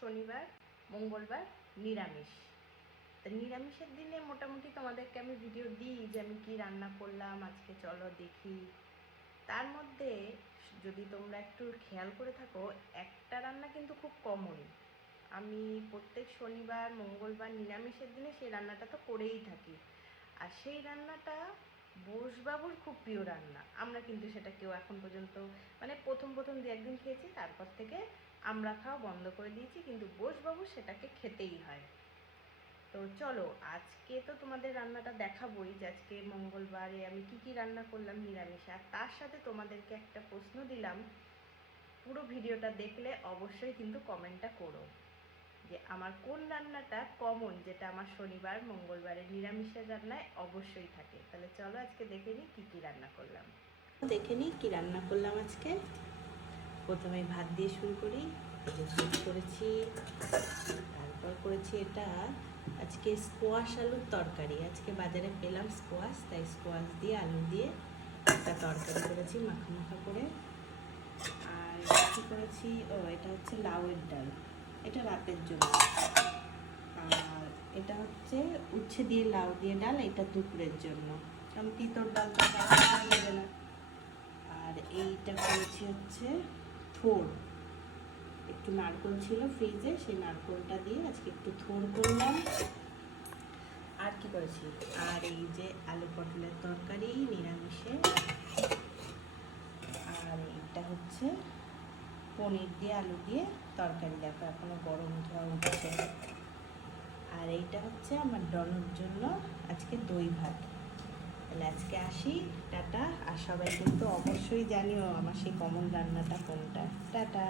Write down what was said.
শনিবার মঙ্গলবার নিরামিষ। তা নিরামিষের দিনে মোটামুটি তোমাদেরকে আমি ভিডিও দিই যে আমি কি রান্না করলাম, আজকে চলো দেখি। তার মধ্যে যদি তোমরা একটু খেয়াল করে থাকো, একটা রান্না কিন্তু খুব কমন, আমি প্রত্যেক শনিবার মঙ্গলবার নিরামিষের দিনে সেই রান্নাটা তো করেই থাকি। আর সেই রান্নাটা বোসবাবুর খুব প্রিয় রান্না। আমরা কিন্তু সেটা কেউ এখন পর্যন্ত, মানে প্রথম দু একদিন খেয়েছি, তারপর থেকে আমরা খাওয়া বন্ধ করে দিয়েছি, কিন্তু বোসবাবু সেটাকে খেতেই হয়। তো চলো আজকে তো তোমাদের রান্নাটা দেখাবোই যে আজকে মঙ্গলবারে আমি কি রান্না করলাম নিরামিষে। আর তার সাথে তোমাদেরকে একটা প্রশ্ন দিলাম, পুরো ভিডিওটা দেখলে অবশ্যই কিন্তু কমেন্টটা করো যে আমার কোন রান্নাটা কমন, যেটা আমার শনিবার মঙ্গলবারের নিরামিষের রান্নায় অবশ্যই থাকে। তাহলে চলো আজকে দেখে নিই কী রান্না করলাম। দেখে নিই কী রান্না করলাম আজকে। প্রথমে ভাত দিয়ে শুরু করি। ভাত করেছি, তারপর করেছি এটা আজকে স্কোয়াশ আলুর তরকারি। আজকে বাজারে পেলাম স্কোয়াশ, তাই স্কোয়াশ দিয়ে আলু দিয়ে একটা তরকারি করেছি মাখা মাখা করে। আর কী করেছি, এটা হচ্ছে লাউয়ের ডাল, এটা রাতের জন্য। আর এটা হচ্ছে উচ্ছে দিয়ে লাউ দিয়ে ডাল, এটা দুপুরের জন্য, কারণ তিতর ডাল তো দেবে না। আর এইটা করেছি হচ্ছে থোড়, একটু নারকেল ছিল ফ্রিজে, সেই নারকেলটা দিয়ে আজকে একটু থোড় করলাম। আর কি করেছি, আর এই যে আলু পটলের তরকারি নিরামিষে। আর এইটা হচ্ছে পনির দিয়ে আলু দিয়ে তরকারি, দেখো এখনো গরম ধোয়া উঠছে। আর এইটা হচ্ছে আমার ডনুর জন্য আজকে দই ভাত। তাহলে আজকে আসি, টাটা। আর সবাই কিন্তু অবশ্যই জানিও আমার সেই কমন রান্নাটা কোনটা। টাটা।